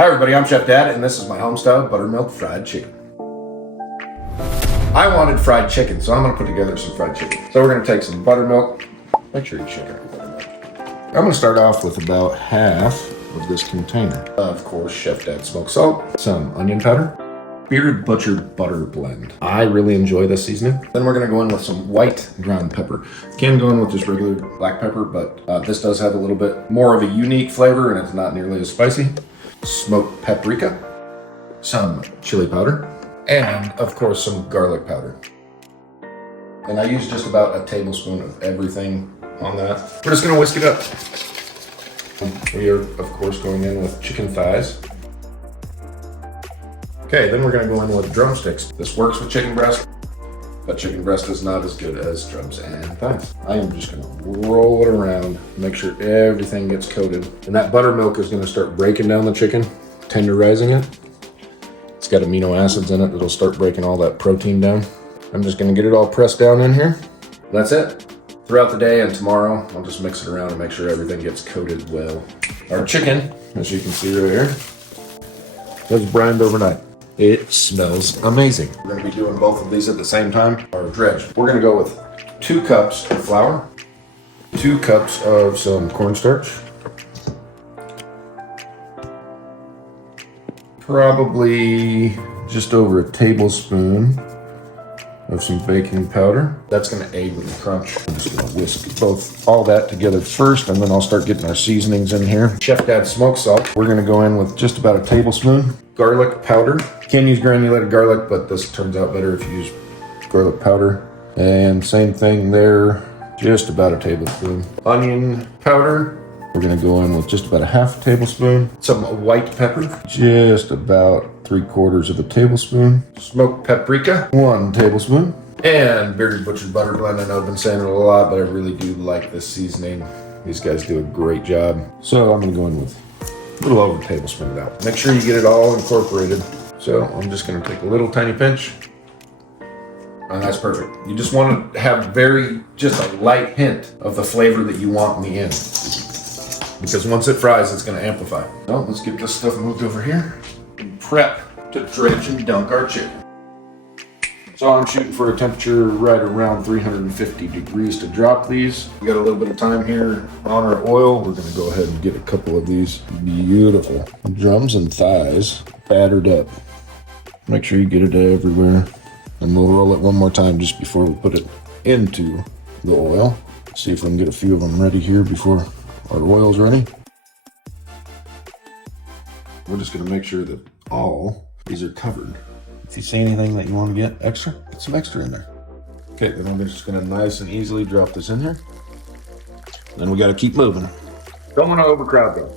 Hi everybody, I'm Chef Dad, and this is my homestyle Buttermilk Fried Chicken. I wanted fried chicken, so I'm gonna put together some fried chicken. So we're gonna take some buttermilk. Make sure you chicken with buttermilk. I'm gonna start off with about half of this container. Of course, Chef Dad smoked salt, some onion powder, bearded butcher butter blend. I really enjoy this seasoning. Then we're gonna go in with some white ground pepper. You can go in with just regular black pepper, but this does have a little bit more of a unique flavor and it's not nearly as spicy. Smoked paprika, some chili powder, and of course some garlic powder. And I use just about a tablespoon of everything on that. We're just gonna whisk it up. We are of course going in with chicken thighs. Okay, then we're gonna go in with drumsticks. This works with chicken breast, but chicken breast is not as good as drums and thighs. I am just gonna roll it around, make sure everything gets coated. And that buttermilk is gonna start breaking down the chicken, tenderizing it. It's got amino acids in it that'll start breaking all that protein down. I'm just gonna get it all pressed down in here. That's it. Throughout the day and tomorrow, I'll just mix it around and make sure everything gets coated well. Our chicken, as you can see right here, was brined overnight. It smells amazing. We're gonna be doing both of these at the same time. Our dredge. We're gonna go with 2 cups of flour, 2 cups of some cornstarch, probably just over a tablespoon of some baking powder. That's gonna aid with the crunch. I'm just gonna whisk all that together first, and then I'll start getting our seasonings in here. Chef Dad smoked salt. We're gonna go in with just about a tablespoon. Garlic powder. You can use granulated garlic, but this turns out better if you use garlic powder. And same thing there, just about a tablespoon. Onion powder. We're gonna go in with just about a half tablespoon. Some white pepper, just about 3/4 of a tablespoon. Smoked paprika, 1 tablespoon. And bearded butcher butter blend. I know I've been saying it a lot, but I really do like this seasoning. These guys do a great job. So I'm gonna go in with a little over a tablespoon of that. Make sure you get it all incorporated. So I'm just gonna take a little tiny pinch. And that's perfect. You just wanna have just a light hint of the flavor that you want in the end. Because once it fries, it's gonna amplify. Well, let's get this stuff moved over here and prep to dredge and dunk our chicken. So I'm shooting for a temperature right around 350 degrees to drop these. We got a little bit of time here on our oil. We're gonna go ahead and get a couple of these beautiful drums and thighs battered up. Make sure you get it everywhere. And we'll roll it one more time just before we put it into the oil. See if we can get a few of them ready here before our oil's ready. We're just gonna make sure that all these are covered. If you see anything that you want to get extra, get some extra in there. Okay, then I'm just gonna nice and easily drop this in here. Then we gotta keep moving. Don't want to overcrowd though.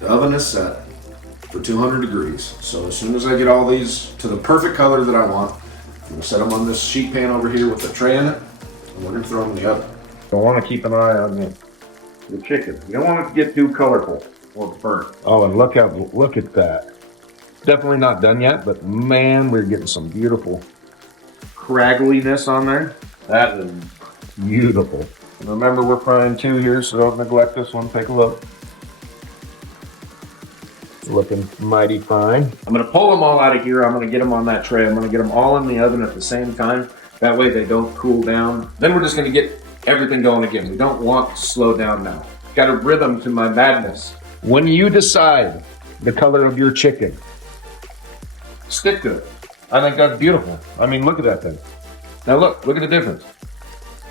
The oven is set for 200 degrees. So as soon as I get all these to the perfect color that I want, I'm gonna set them on this sheet pan over here with the tray in it, and we're gonna throw them in the oven. Don't want to keep an eye on the chicken. You don't want it to get too colorful or burnt. Oh, and look at that. Definitely not done yet, but man, we're getting some beautiful craggliness on there. That is beautiful. And remember, we're frying 2 here, so don't neglect this one. Take a look. It's looking mighty fine. I'm gonna pull them all out of here. I'm gonna get them on that tray. I'm gonna get them all in the oven at the same time. That way they don't cool down. Then we're just gonna get everything going again. We don't want to slow down now. Got a rhythm to my madness. When you decide the color of your chicken, stick to it. I think that's beautiful. I mean, look at that thing. Now look at the difference.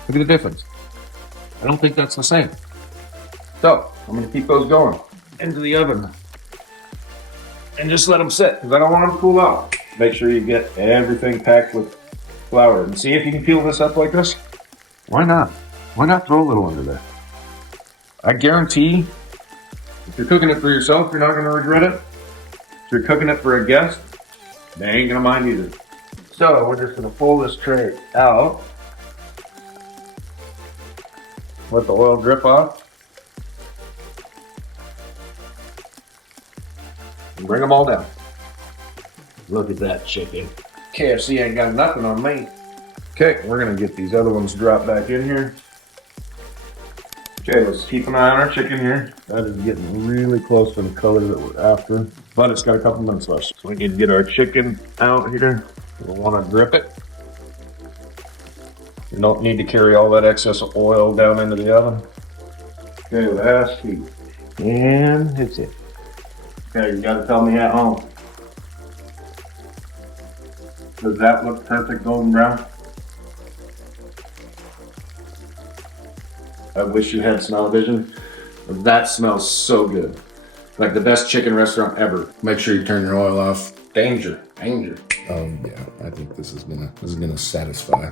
Look at the difference. I don't think that's the same. So I'm gonna keep those going into the oven and just let them sit because I don't want them to cool out. Make sure you get everything packed with flour. And see if you can peel this up like this. Why not? Why not throw a little under there? I guarantee if you're cooking it for yourself, you're not gonna regret it. If you're cooking it for a guest, they ain't gonna mind either. So we're just gonna pull this tray out. Let the oil drip off. And bring them all down. Look at that chicken. KFC ain't got nothing on me. Okay, we're gonna get these other ones dropped back in here. Okay, let's keep an eye on our chicken here. That is getting really close to the color that we're after, but it's got a couple minutes left. So we need to get our chicken out here. We'll want to grip it. You don't need to carry all that excess oil down into the oven. Okay, last heat. And hits it. Okay, you gotta tell me at home. Does that look perfect golden brown? I wish you had smell-o-vision. That smells so good. Like the best chicken restaurant ever. Make sure you turn your oil off. Danger, danger. Yeah, I think this is gonna satisfy.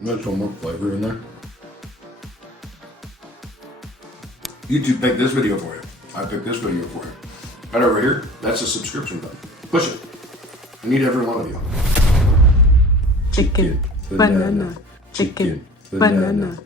There's some more flavor in there. YouTube picked this video for you. I picked this video for you. Right over here, that's a subscription button. Push it. I need every one of you. Chicken, banana, chicken, banana.